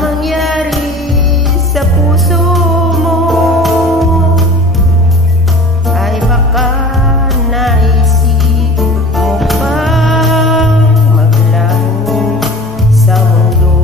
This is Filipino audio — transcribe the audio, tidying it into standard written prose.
mangyari sa puso mo ay baka naisip mo pang maglaho sa mundo.